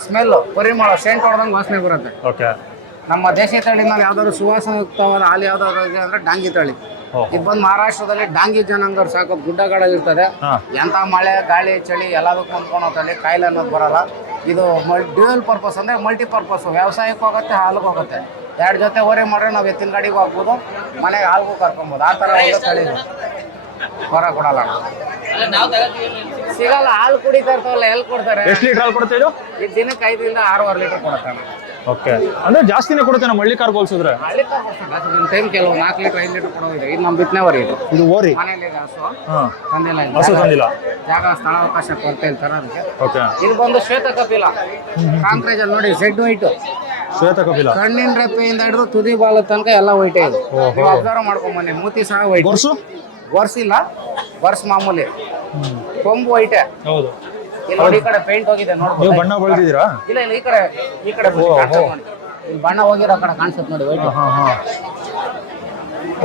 ಸ್ಮೆಲ್ ಪರಿಮಳ ಸೆಂಟ್ ಹೊಡೆದಂಗೆ ವಾಸನೆ ಬರುತ್ತೆ. ಓಕೆ. ನಮ್ಮ ದೇಶಿ ತಳಿನಲ್ಲಿ ಯಾವ್ದಾದ್ರು ಸುವಾಸನಯುಕ್ತವಾದ ಹಾಲು ಯಾವ್ದಾದ್ರು ಇದೆ ಅಂದ್ರೆ ಡಾಂಗಿ ತಳಿ. ಇದು ಬಂದು ಮಹಾರಾಷ್ಟ್ರದಲ್ಲಿ ಡಾಂಗಿ ಜನಾಂಗ ಸಾಕು ಗುಡ್ಡಗಳಲ್ಲಿರ್ತದೆ ಎಂಥ ಮಳೆ ಗಾಳಿ ಚಳಿ ಎಲ್ಲದಕ್ಕೂ ಹೊಂದ್ಕೊಂಡು ತಳಿ ಕಾಯಿಲೆ ಅನ್ನೋದು ಬರಲ್ಲ. ಇದು ಡ್ಯೂಯಲ್ ಪರ್ಪಸ್ ಅಂದ್ರೆ ಮಲ್ಟಿ ಪರ್ಪಸ್ ವ್ಯವಸಾಯಕ್ಕೆ ಹೋಗುತ್ತೆ ಹಾಲಿಗೆ ಹೋಗುತ್ತೆ ಎರಡು ಜೊತೆ ಓರೆ ಮಾಡ್ರೆ ನಾವು ಎತ್ತಿನ ಗಾಡಿಗೆ ಹೋಗ್ಬೋದು ಮನೆಗೆ ಹಾಲ್ಗೂ ಕರ್ಕೊಬೋದು. ಆ ಥರ ಒಂದು ತಳಿ ಹೊರ ಕೊಡಲ್ಲ ಸಿಗಲ್ಲ ಹಾಲು ಕುಡಿತಾ ಇರ್ತಾವಲ್ಲ ಎಲ್ಲಿ ಕೊಡ್ತಾರೆ? ಎಷ್ಟು ಲೀಟರ್ ಹಾಲು ಕೊಡ್ತಾಯಿದ್ರು ಇದು? ಈ ದಿನಕ್ಕೆ ಐದರಿಂದ ಆರೂವರೆ ಲೀಟರ್ ಕೊಡ್ತಾನೆ ಓಕೆ. ಅಂದ್ರೆ ಜಾಸ್ತಿನೇ ಕೊಡುತ್ತೆ ನಮ್ಮ ಹಳ್ಳಿ ಕಾರ್ ಹೋಲ್ಸಿದ್ರೆ ಹಳ್ಳಿ ಟೈಮ್ ಕೆಲವು ನಾಲ್ಕು ಲೀಟರ್ ಐದು ಲೀಟರ್ ಕೊಡೋದಿದೆ ಇದು. ನಮ್ಮ ಬಿತ್ತನೆವರಿ ಇದು. ಇದು ಓರಿ? ಮನೆಯಲ್ಲಿ ಹಸು. ಹಾ. ತಂದಿಲ್ಲ. ಹಸು ತಂದಿಲ್ಲ? ಜಾಗ ಸ್ಥಳಾವಕಾಶ ಕೊಡ್ತಾ ಇರ್ತಾರೆ ಅದಕ್ಕೆ. ಓಕೆ. ಇದು ಬಂದು ಶ್ವೇತ ಕಪಿಲ ಕಾಂಕ್ರೇಜ್ ನೋಡಿ ಸೆಡ್ ವೈಟ್. ಶ್ವೇತ ಕಪಿಲ. ಕಣ್ಣಿನ ರೆಪ್ಪೆಯಿಂದ ಹಿಡಿದು ತುದಿ ಬಾಲ ತನಕ ಎಲ್ಲ ವೈಟ್ ಇದೆ. ನೀವು ಅಬ್ಸರ್ವ್ ಮಾಡ್ಕೊಂಡ್ ಬನ್ನಿ. ಮೂತಿ ಸಹ ವೈಟ್. ಗೊರ್ಸು ಗೊರ್ಸಿಲ್ಲ ಗೊರ್ಸ್ ಮಾಮೂಲಿ. ಕೊಂಬು ವೈಟೇ. ಹೌದು. ಇಲ್ಲಿ ನೋಡಿ ಈ ಕಡೆ ಪೇಂಟ್ ಹೋಗಿದೆ ನೀವು ನೋಡ್ಬೋದು ಬಣ್ಣ ಬೆಳೆದಿದ್ದೀರಾ? ಇಲ್ಲ ಇಲ್ಲ ಈ ಕಡೆ ಈ ಕಡೆ ಬನ್ನಿ, ಕಾಣ್ಸುತ್ತೆ ನೋಡಿ. ಇಲ್ಲಿ ಬಣ್ಣ ಹೋಗಿರೋ ಕಡೆ ಕಾಣಿಸುತ್ತೆ ನೋಡಿ ವೈಟ್. ಹಾ ಹಾ.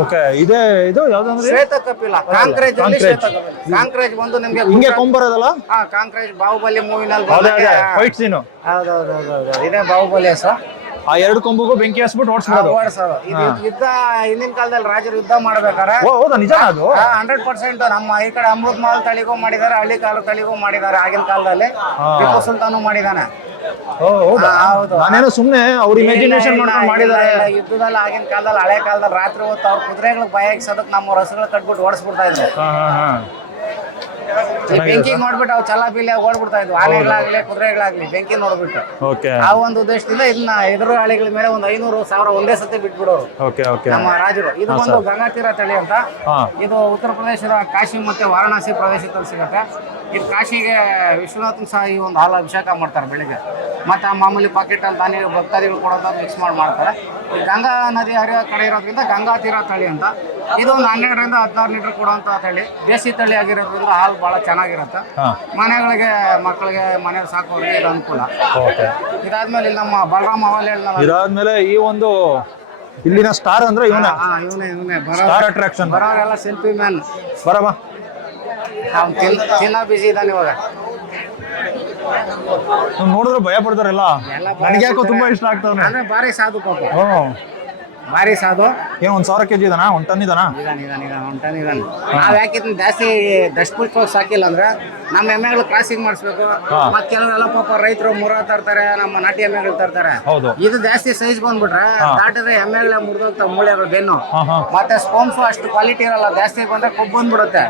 ಓಕೆ ಇದೇ ಇದು ಯಾವ್ದಂದ್ರೆ? ಶ್ವೇತ ಕಪಿಲ ಕಾಂಕ್ರೇಜ್ ಅಲ್ಲಿ ಕಾಂಕ್ರೇಜ್. ಶ್ವೇತ ಕಪಿಲ ಕಾಂಕ್ರೇಜ್ ಬಂದು ನಿಮ್ಗೆ ಹಿಂಗೆ ಕೊಂಬರೋದಲ್ಲ? ಹಾ ಕಾಂಕ್ರೇಜ್ ಬಾಹುಬಲಿ ಮೂವಿನಲ್ಲಿ ಅದೇ ಅದೇ ಫೈಟ್ ಸೀನು ಹೌದೌದೌದೌದು ಇದೇ ಬಾಹುಬಲಿ ಹೆಸರು ಆ ಎರಡು ಕೊಂಬುಗೂ ಬೆಂಕಿ ಹಚ್ಬಿಟ್ಟು ಓಡಿಸ್ಬಿಡೋದು. ಓಡಿಸೋದು. ಇದು ಯುದ್ಧ ಹಿಂದಿನ ಕಾಲದಲ್ಲಿ ರಾಜರು ಯುದ್ಧ ಮಾಡ್ಬೇಕಾರೆ ಓ ಹೌದಾ ನಿಜನಾ ಅದು? ಹಂಡ್ರೆಡ್ ಪರ್ಸೆಂಟ್ ನಮ್ಮ ಈ ಕಡೆ ಅಮೃತ್ ಮಹಲ್ ತಳಿಗೂ ಮಾಡಿದ್ದಾರೆ ಹಳ್ಳಿ ಕಾಲ ತಳಿಗೂ ಮಾಡಿದ್ದಾರೆ ಆಗಿನ ಕಾಲದಲ್ಲಿ. ಟಿಪ್ಪು ಸುಲ್ತಾನು ಮಾಡಿದಾನೆ. ನಾನೇನೋ ಸುಮ್ನೆ ಅವ್ರ ಇಮ್ಯಾಜಿನೇಷನ್ ಮಾಡಿದ್ದಾರೆ ಯುದ್ಧದಲ್ಲಿ ಆಗಿನ ಕಾಲದಲ್ಲಿ ಹಳೆ ಕಾಲದಲ್ಲಿ ರಾತ್ರಿ ಹೊತ್ತು ಅವ್ರ ಕುದುರೆಗಳಿಗೆ ಬಯಕ್ ಸದಕ್ ನಮ್ಮ ರಸಗಳು ಕಟ್ಬಿಟ್ಟು ಓಡಿಸ್ಬಿಡ್ತಾ ಇದ್ರು ಬೆಂಕಿ ನೋಡ್ಬಿಟ್ಟು ಅವು ಚಲ ಪಿಲಿ ಓಡ್ಬಿಡ್ತಾ ಇದ್ವು. ಆನೆಗಳಾಗ್ಲಿ ಕುದುರೆಗಳಾಗ್ಲಿ ಬೆಂಕಿ ನೋಡ್ಬಿಟ್ಟು. ಓಕೆ. ಆ ಒಂದು ಉದ್ದೇಶದಿಂದ ಇದನ್ನ ಎದುರು ಹಳಿಗಳ ಮೇಲೆ ಒಂದು ಐನೂರು ಸಾವಿರ ಒಂದೇ ಸತಿ ಬಿಟ್ಬಿಡೋರು. Okay okay. ನಮ್ಮ ರಾಜರು. ಇದು ಒಂದು ಗಂಗಾ ತೀರ ತಳಿ ಅಂತ. ಇದು ಉತ್ತರ ಪ್ರದೇಶದ ಕಾಶಿ ಮತ್ತೆ ವಾರಣಾಸಿ ಪ್ರದೇಶದಲ್ಲಿ ಸಿಗುತ್ತೆ. ಇದು ಕಾಶಿಗೆ ವಿಶ್ವನಾಥನ್ ಸಹ ಈ ಒಂದು ಹಾಲು ಅಭಿಷೇಕ ಮಾಡ್ತಾರೆ ಬೆಳಿಗ್ಗೆ. ಮತ್ತೆ ಆ ಮಾಮೂಲಿ ಪಾಕೆಟ್ ಅಲ್ಲಿ ದಾನಿ ಭಕ್ತಾದಿಗಳು ಕೊಡೋದನ್ನ ಮಿಕ್ಸ್ ಮಾಡಿ ಮಾಡ್ತಾರೆ. ಗಂಗಾ ನದಿ ಹರಿಯೋ ಕಡೆ ಇರೋದ್ರಿಂದ ಗಂಗಾ ತೀರ ತಳಿ ಅಂತ. ಇದು ಒಂದು ಹನ್ನೆರಡರಿಂದ ಹದಿನಾರು ಲೀಟರ್ ಕೊಡುವಂಥ ತಳಿ. ದೇಸಿ ತಳಿ ಆಗಿರೋದ್ರಿಂದ ಹಾಲು ಭಾಳ ಚೆನ್ನಾಗಿರುತ್ತೆ. ಮನೆಗಳಿಗೆ ಮಕ್ಕಳಿಗೆ ಮನೆ ಸಾಕೋರಿಗೆ ಇದು ಅನುಕೂಲ. ಇದಾದ್ಮೇಲೆ ಇಲ್ಲಿ ನಮ್ಮ ಬಲರಾಮ್ ಅವಲ್ ಇದಾದ್ಮೇಲೆ ಈ ಒಂದು ಇಲ್ಲಿನ ಸ್ಟಾರ್ ಅಂದ್ರೆ ಇವನ. ಇವನೇ ಇವನೇ. ಬರೋ ಸ್ಟಾರ್ ಅಟ್ರಾಕ್ಷನ್ ಬರೋರೆಲ್ಲ ಸೆಲ್ಫಿ ಮ್ಯಾನ್ ಬರಮ್ಮ. ಅವ್ನು ತಿನ್ ತಿನ್ನ ಬಿಸಿ ಇದ್ದಾನೆ ಇವಾಗ. ನೋಡಿದ್ರೆ ಭಯ ಪಡ್ತಾರಲ್ಲ? ನನಗೆ ಯಾಕೋ ತುಂಬಾ ಇಷ್ಟ ಆಗ್ತಾವ ಭಾರಿ ಸಾಧು ಪಾಪ. ಭಾರಿ ಸಾಧು. ಏನು ಒಂದ್ ಸಾವಿರ ಕೆಜಿ ಇದಾನ? ಒಂದ್ ಟನ್ ಇದಾನ? ನಿಧಾನ ನಿಧಾನ ನಿಧಾನ ನಿಧಾನ ನಾವ್ ಯಾಕೆ ಇದನ್ನ ಜಾಸ್ತಿ ದಷ್ಟಪುಷ್ಟವಾಗಿ ಸಾಕಿಲ್ಲ ಅಂದ್ರೆ ನಮ್ಮ ಎಮ್ಮೆಗಳು ಕ್ರಾಸಿಂಗ್ ಮಾಡಿಸ್ಬೇಕು. ಮತ್ತೆ ಕೆಲವರೆಲ್ಲ ಪಾಪ ರೈತರು ಮೂರ ತರ್ತಾರೆ ನಮ್ಮ ನಾಟಿ ಎಮ್ಮೆಗಳು ತರ್ತಾರೆ ಹೌದು. ಇದು ಜಾಸ್ತಿ ಸೈಜ್ ಬಂದ್ಬಿಟ್ರೆ ದಾಟಿದ್ರೆ ಎಮ್ಮೆಗಳ ಮುರಿದೋಗ್ತಾವ ಮೂಳೆಗಳು ಬೆನ್ನು. ಮತ್ತೆ ಸ್ಪೋನ್ಸ್ ಅಷ್ಟು ಕ್ವಾಲಿಟಿ ಇರಲ್ಲ ಜಾಸ್ತಿ ಬಂದ್ರೆ ಕೊಬ್ಬು ಬಂದ್ಬಿಡುತ್ತೆ.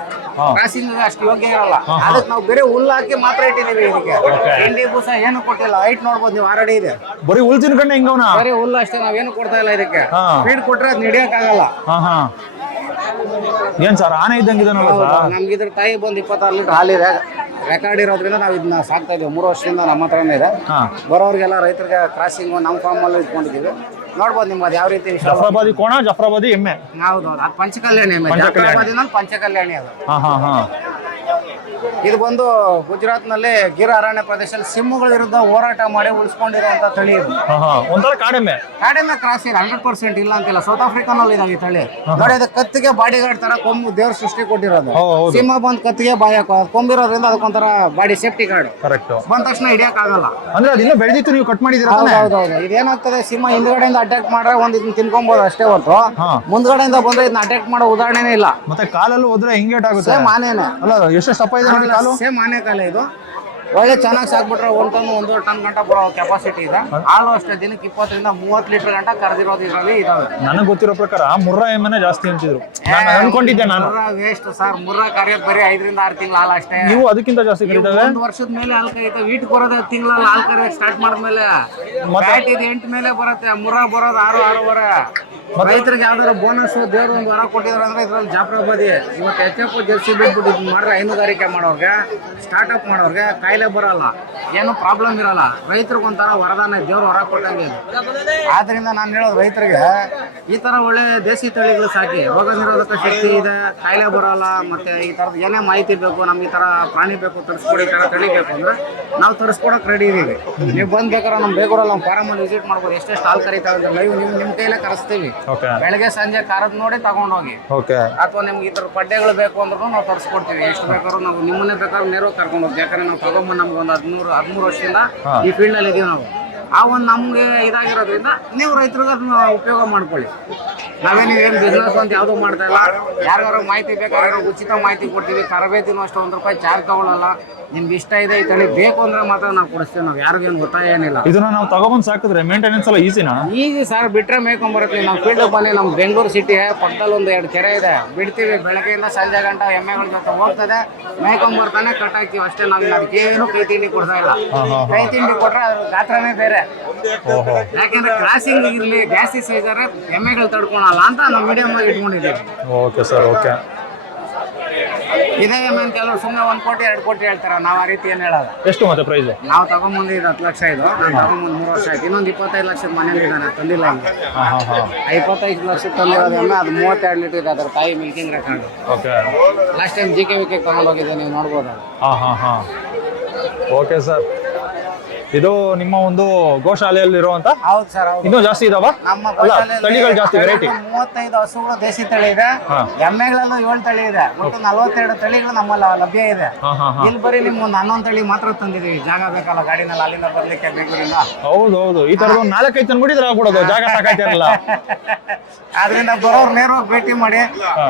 ಕ್ರಾಸಿಂಗ್ ಅಷ್ಟು ಯೋಗ್ಯ ಇರಲ್ಲ. ಅದಕ್ಕೆ ನಾವು ಬೇರೆ ಹುಲ್ಲು ಹಾಕಿ ಮಾತ್ರ ಇಟ್ಟಿದೀವಿ ಇದಕ್ಕೆ. ತಿಂಡಿ ಬೂಸ ಏನು ಕೊಟ್ಟಿಲ್ಲ ಹೈಟ್ ನೋಡ್ಬೋದು ನೀವು ಆಲ್ರೆಡಿ ಇದೆ. ಬರೀ ಹುಲ್ ತಿನ್ಕೊಂಡೆ ಹಿಂಗವನ? ಬರೀ ಹುಲ್ಲು ಅಷ್ಟೇ ನಾವೇನು ಕೊಡ್ತಾ ಇಲ್ಲ ಇದಕ್ಕೆ. ಫೀಡ್ ಕೊಟ್ರೆ ಅದು ಹಾ ಹಾ. ಏನ್ ಸರ್ ಆನೆ ಇದ್ದಂಗ ಸರ್ ನಮ್ಗೆ ಇದ್ರ ತಾಯಿ ಬಂದು ಇಪ್ಪತ್ತಾರು ಲೀಟರ್ ಹಾಲಿದೆ ರೆಕಾರ್ಡ್ ಇರೋದ್ರಿಂದ ನಾವು ಇದನ್ನ ಸಾಕ್ತಾ ಇದೀವಿ. ಮೂರು ವರ್ಷದಿಂದ ನಮ್ಮ ಹತ್ರನೇ ಇದೆ. ಹಾ. ಬರೋರಿಗೆಲ್ಲ ರೈತರಿಗೆ ಕ್ರಾಸಿಂಗ್ ನಮ್ಮ ಫಾರ್ಮಲ್ಲಿ ಇಟ್ಕೊಂಡಿದ್ದೀವಿ. ನೋಡ್ಬೋದು ನಿಮ್ಗೆ ಅದು ಯಾವ ರೀತಿ ಇಷ್ಟ ಜಫ್ರಾಬಾದಿ ಕೋಣ ಜಫ್ರಾಬಾದಿ ಎಮ್ಮೆ. ಹೌದು ಹೌದು. ಅದು ಪಂಚಕಲ್ಯಾಣಿ ಎಮ್ಮೆ. ಪಂಚಕಲ್ಯಾಣಿ. ಜಾಫರಾಬಾದಿನಲ್ಲಿ ಪಂಚಕಲ್ಯಾಣಿ ಅದು. ಹಾ ಹಾ ಹಾ. ಇದು ಬಂದು ಗುಜರಾತ್ನಲ್ಲಿ ಗಿರ ಅರಣ್ಯ ಪ್ರದೇಶದಲ್ಲಿ ಸಿಂಹಗಳ ವಿರುದ್ಧ ಹೋರಾಟ ಮಾಡಿ ಉಳಿಸ್ಕೊಂಡಿರುವಂತ ತಳಿ ಇದು. ಒಂಥರ ಕ್ರಾಸ್ ಇದೆ ಹಂಡ್ರೆಡ್ ಪರ್ಸೆಂಟ್ ಇಲ್ಲ ಅಂತಿಲ್ಲ. ಸೌತ್ ಆಫ್ರಿಕಾನಲ್ಲಿ ಇದಾವೆ ಈ ತಳಿ. ನೋಡಿ ಅದು ಕತ್ತಿಗೆ ಬಾಡಿ ಗಾರ್ಡ್ ತರ ಕೊಂಬು ದೇವ್ರ ಸೃಷ್ಟಿ ಕೊಟ್ಟಿರೋದು. ಸಿಂಹ ಬಂದ್ ಕತ್ತಿಗೆ ಬಾಯ ಕೊಂಬಿರೋದ್ರಿಂದ ಅದಕ್ಕೊಂಥರ ಬಾಡಿ ಸೇಫ್ಟಿ ಗಾರ್ಡ್. ಕರೆಕ್ಟ್ ಬಂದ ತಕ್ಷಣ ಹಿಡಿಯಕ್ ಆಗಲ್ಲ. ಅಂದ್ರೆ ಅದನ್ನ ಬೆಳೆದಿತ್ತು ನೀವು ಕಟ್ ಮಾಡಿದಿರ ಇದೇನಾಗ್ತದೆ ಸಿಂಹ ಹಿಂದ್ಗಡೆಯಿಂದ ಅಟ್ಯಾಕ್ ಮಾಡ್ರೆ ಒಂದ್ ಇದನ್ನ ತಿನ್ಕೊಂಬೋದು ಅಷ್ಟೇ ಹೊರತು. ಮುಂದ್ಗಡೆ ಮುಂದ್ಗಡೆಯಿಂದ ಬಂದ್ರೆ ಇದನ್ನ ಅಟ್ಯಾಕ್ ಮಾಡೋ ಉದಾಹರಣೆನೇ ಇಲ್ಲ. ಮತ್ತೆ ಕಾಲಲ್ಲೂ ಹೋದ್ರೆ ಹಿಂಗೇಟ್ ಆಗುತ್ತೆ. ಮಾನೇನೆ ಅಲ್ಲ ಎಷ್ಟು ಸಪ್ಪ ಇದೆ ನೋಡಿ ಕಾಲು ಸೇಮ್ ಆನೆ ಕಾಲ ಇದು ಒಳ್ಳೆ ಚೆನ್ನಾಗಿ ಸಾಕ್ಬಿಟ್ರೆ ಒಂದ್ ಟನ್ ಒಂದೂವರೆ ಟನ್ ಗಂಟ ಬರೋ ಕೆಪಾಸಿಟಿ ಇದೆ. ಹಾಲು ಅಷ್ಟೇ ದಿನಕ್ಕೆ ಇಪ್ಪತ್ತರಿಂದ ಮೂವತ್ತು ಲೀಟರ್ ಗಂಟ ಕರೆದಿರೋದು ಇದರಲ್ಲಿ ಇದಾವೆ. ನನಗೆ ಗೊತ್ತಿರೋ ಪ್ರಕಾರ ಮುರ್ರಾ ಎಮ್ಮೆನೆ ಜಾಸ್ತಿ ಅಂತಿದ್ರು. ನಾನು ಅನ್ಕೊಂಡಿದ್ದೆ ನಾನು. ಮುರ್ರಾ ವೇಸ್ಟ್ ಸರ್ ಮುರ್ರಾ ಕರೆಯೋದು ಬರೀ ಐದರಿಂದ ಆರು ತಿಂಗಳ ಹಾಲು ಅಷ್ಟೇ. ನೀವು ಅದಕ್ಕಿಂತ ಜಾಸ್ತಿ ಕರೀತವೆ? ಒಂದು ವರ್ಷದ ಮೇಲೆ ಹಾಲು ಕರೀತಾವೆ ವೀಟ್ ಬರೋದು ತಿಂಗಳಲ್ಲಿ ಹಾಲು ಕರೆಯೋದು ಸ್ಟಾರ್ಟ್ ಮಾಡಿದ್ಮೇಲೆ. ಮೇಲೆ ಇದು ಎಂಟು ಮೇಲೆ ಬರುತ್ತೆ ಮುರ್ರಾ ಬರೋದು ಆರು ಆರೂವರೆ. ರೈತರಿಗೆ ಯಾವ್ದಾದ್ರು ಬೋನಸ್ ದೇವ್ರು ಒಂದು ವರ ಕೊಟ್ಟಿದ್ರು ಅಂದ್ರೆ ಇದ್ರಲ್ಲಿ ಜಾಫರಾಬಾದಿ. ಇವತ್ತು ಎಚ್ ಎಫ್ ಜರ್ಸಿ ಬಿಟ್ಬಿಟ್ಟು ಇದು ಮಾಡಿದ್ರೆ ಹೈನುಗಾರಿಕೆ ಮಾಡೋರ್ಗೆ ಸ್ಟಾರ್ಟ್ಅಪ್ ಮಾಡೋರ್ಗೆ ಕಾಯಿಲೆ ಬರಲ್ಲ. ಏನು ಪ್ರಾಬ್ಲಮ್ ಇರಲ್ಲ. ರೈತರಿಗೆ ಒಂಥರ ವರದಾನ ದೇವ್ರು ಹೊರ ಕೊಟ್ಟಂಗೆ ಆದ್ರಿಂದ ನಾನು ಹೇಳೋದು ರೈತರಿಗೆ ಈ ತರ ಒಳ್ಳೆ ದೇಸಿ ತಳಿಗಳು ಸಾಕಿ. ರೋಗ ನಿರೋಧಕ ಶಕ್ತಿ ಇದೆ. ಕಾಯಿಲೆ ಬರಲ್ಲ. ಮತ್ತೆ ಈ ತರದ ಏನೇ ಮಾಹಿತಿ ಬೇಕು ನಮ್ಗೆ ಈ ತರ ಪ್ರಾಣಿ ಬೇಕು ತರಿಸ್ಕೊಡಿ ಈ ತರ ತಳಿ ಬೇಕು ಅಂದ್ರೆ ನಾವು ತರಿಸ್ಕೊಡಕ್ ರೆಡಿ ಇದೀವಿ. ನೀವು ಬಂದ್ ಬೇಕಾದ್ರೆ ನಮ್ಮ ಬೇಗೂರಲ್ಲಿ ನಮ್ಮ ಫಾರಮಲ್ಲಿ ವಿಸಿಟ್ ಮಾಡ್ಬೋದು. ಎಷ್ಟೆಷ್ಟು ಹಾಲು ಕರಿತಾ ಇದ್ರೆ ಲೈವ್ ನೀವು ನಿಮ್ಮ ಕೈಲೇ ಕರೆಸ್ತೀವಿ. ಬೆಳಗ್ಗೆ ಸಂಜೆ ಕಾರದ್ ನೋಡಿ ತಗೊಂಡೋಗಿ. ಅಥವಾ ನಿಮ್ಗೆ ಈ ತರ ಪಡ್ಡೆಗಳು ಬೇಕು ಅಂದ್ರೂ ನಾವು ತರಿಸ್ಕೊಡ್ತೀವಿ. ಎಷ್ಟು ಬೇಕಾದ್ರೂ ನಾವು ನಿಮ್ಮನ್ನೇ ಬೇಕಾದ್ರೂ ನೇರವಾಗಿ ಕರ್ಕೊಂಡು ಹೋಗ್ತೀವಿ. ಯಾಕಂದ್ರೆ ನಾವು ನಮ್ಗೆ ಒಂದು ಹದಿಮೂರು ಹದಿಮೂರು ವರ್ಷದಿಂದ ಈ ಫೀಲ್ಡ್ನಲ್ಲಿ ಇದೀವಿ ನಾವು. ಆ ಒಂದು ನಮಗೆ ಇದಾಗಿರೋದ್ರಿಂದ ನೀವು ರೈತರಿಗೆ ಅದನ್ನ ಉಪಯೋಗ ಮಾಡ್ಕೊಳ್ಳಿ. ನಾವೇನು ಏನು ಬಿಸ್ನೆಸ್ ಅಂತ ಯಾವುದೂ ಮಾಡ್ತಾ ಇಲ್ಲ. ಯಾರ್ಯಾರು ಮಾಹಿತಿ ಬೇಕಾಗಿರೋ ಉಚಿತ ಮಾಹಿತಿ ಕೊಡ್ತೀವಿ. ತರಬೇತಿನೂ ಅಷ್ಟು ಒಂದು ರೂಪಾಯಿ ಚಾರ್ಜ್ ತಗೊಳ್ಳಲ್ಲ ನಿಮ್ಗೆ ಇಷ್ಟ ಇದೆ ಈ ತಳಿ ಬೇಕು ಅಂದ್ರೆ ಮಾತ್ರ ನಾವು ಕೊಡಿಸ್ತೀವಿ. ನಾವು ಯಾರಿಗೇನು ಒತ್ತಾಯ ಏನಿಲ್ಲ. ಇದನ್ನ ನಾವು ತಗೊಬಂದ್ ಸಾಕಿದ್ರೆ ಮೇಂಟೆನೆನ್ಸ್ ಎಲ್ಲ ಈಸಿನಾ ಈಸಿ ಸರ್ ಬಿಟ್ರೆ ಮೇಯ್ಕೊಂಬರ್ತೀವಿ ನಾವು ಫೀಲ್ಡ್ ಬನ್ನಿ. ನಮ್ಮ ಬೆಂಗಳೂರು ಸಿಟಿ ಪಕ್ಕದಲ್ಲಿ ಒಂದು ಎರಡು ಕೆರೆ ಇದೆ. ಬಿಡ್ತೀವಿ. ಬೆಳಗ್ಗೆಯಿಂದ ಸಂಜೆ ಗಂಟ ಎಮ್ಮೆಗಳ ಜೊತೆ ಹೋಗ್ತದೆ. ಮೇಯ್ಕೊಂಬರ್ತಾನೆ ಕಟ್ ಹಾಕ್ತೀವಿ. ಅಷ್ಟೇ ನಾವು ಏನು ಕೈ ತಿಂಡಿ ಕೊಡ್ತಾ ಇಲ್ಲ. ಕೈ ತಿಂಡಿ ಕೊಟ್ರೆ ಅದ್ರ ಗಾತ್ರನೇ ಬೇರೆ. ಯಾಕೆಂದ್ರೆ ಕ್ರಾಸಿಂಗ್ ಇರಲಿ ಜಾಸ್ತಿ ಸೈಜಾರೆ ಎಮ್ಮೆಗಳು ತಡ್ಕೊಳಲ್ಲ ಅಂತ ನಾವು ಮೀಡಿಯಂ ಆಗಿ ಇಟ್ಕೊಂಡಿದ್ದೀವಿ. Okay sir okay. ಇದೇ ಎಮ್ಮೆ ಅಂತ ಕೆಲವರು ಸುಮ್ಮನೆ ಒಂದು ಕೋಟಿ ಎರಡು ಕೋಟಿ ಹೇಳ್ತಾರೆ? ನಾವು ಆ ರೀತಿ ಏನು ಹೇಳೋದು ಎಷ್ಟು ಮತ್ತೆ ಪ್ರೈಸ್ ನಾವು ತಗೊಂಬಂದು ಇದು ಹತ್ತು ಲಕ್ಷ ಇದು. ನಾನು ತಗೊಂಬಂದು ಮೂರು ವರ್ಷ ಆಯ್ತು. ಇನ್ನೊಂದು ಇಪ್ಪತ್ತೈದು ಲಕ್ಷದ ಮನೇಲಿ ಇದ್ದಾನೆ ತಂದಿಲ್ಲ ಹಾ ಆ ಇಪ್ಪತ್ತೈದು ಲಕ್ಷ ತಂದಿರೋದನ್ನ ಅದು ಮೂವತ್ತೆರಡು ಲೀಟರ್ ಇದೆ ಅದ್ರ ತಾಯಿ milking record okay. Last time G K V K ತಗೊಂಡು ನೀವು ನೋಡ್ಬೋದು ಹಾಂ ಹಾಂ ಹಾಂ. Okay sir. ಇದು ನಿಮ್ಮ ಒಂದು ಗೋಶಾಲೆಯಲ್ಲಿರುವಂತ ಹೌದು ಸರ್ ಹೌದು. ಇನ್ನೂ ಜಾಸ್ತಿ ಇದಾವ? ನಮ್ಮ ಅಲ್ಲ ಗೋಶಾಲೆಯಲ್ಲಿ ತಳಿಗಳು ಜಾಸ್ತಿ ವೆರೈಟಿ ಮೂವತ್ತೈದು ಹಸುಗಳು ದೇಸಿ ತಳಿ ಇದೆ. ಹಾ. ಎಮ್ಮೆಗಳಲ್ಲೂ ಏಳು ತಳಿ ಇದೆ. ಒಟ್ಟು ನಲವತ್ತೆರಡು ತಳಿಗಳು ನಮ್ಮಲ್ಲಿ ಲಭ್ಯ ಇದೆ. ಹಾ ಹಾ ಹಾ. ಇಲ್ಲಿ ಬರೀ ನಿಮ್ಗೆ ಒಂದು ಹನ್ನೊಂದು ತಳಿ ಮಾತ್ರ ತಂದಿದ್ದೀವಿ. ಜಾಗ ಬೇಕಲ್ಲ ಗಾಡಿನಲ್ಲಿ ಅಲ್ಲಿಂದ ಬರ್ಲಿಕ್ಕೆ ಬೆಂಗಳೂರಿಂದ. ಹೌದು ಹೌದು. ಈ ತರದ ಒಂದು ನಾಲ್ಕೈದು ತಂದ್ಬಿಟ್ಟಿದ್ರೆ ಆಗ್ಬಿಡೋದು. ಜಾಗ ಸಾಕಾಯ್ತಿರಲ್ಲ ಅದರಿಂದ ಬರೋರು ನೇರವಾಗಿ ಭೇಟಿ ಮಾಡಿ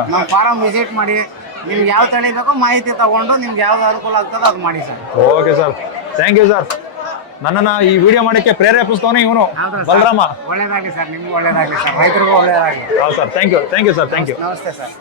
ನಮ್ಮ ಫಾರಂ ವಿಸಿಟ್ ಮಾಡಿ ನಿಮ್ಗೆ ಯಾವ ತಳಿ ಬೇಕೋ ಮಾಹಿತಿ ತಗೊಂಡು ನಿಮ್ಗೆ ಯಾವ್ದು ಅನುಕೂಲ ಆಗ್ತದೋ ಅದು ಮಾಡಿ sir. Okay sir. Thank you sir ನನ್ನನ್ನ ಈ ವಿಡಿಯೋ ಮಾಡಕ್ಕೆ ಪ್ರೇರೇಪಿಸ್ತವನೇ ಇವನು. ಬಲರಾಮ. ಒಳ್ಳೇದಾಗಲಿ ಸರ್ ನಿಮ್ಗೆ ಒಳ್ಳೇದಾಗಲಿ ಸರ್ ರೈತರಿಗೂ ಒಳ್ಳೇದಾಗಲಿ. ಹೌದು sir thank you thank you sir thank you ನಮಸ್ತೆ ಸರ್.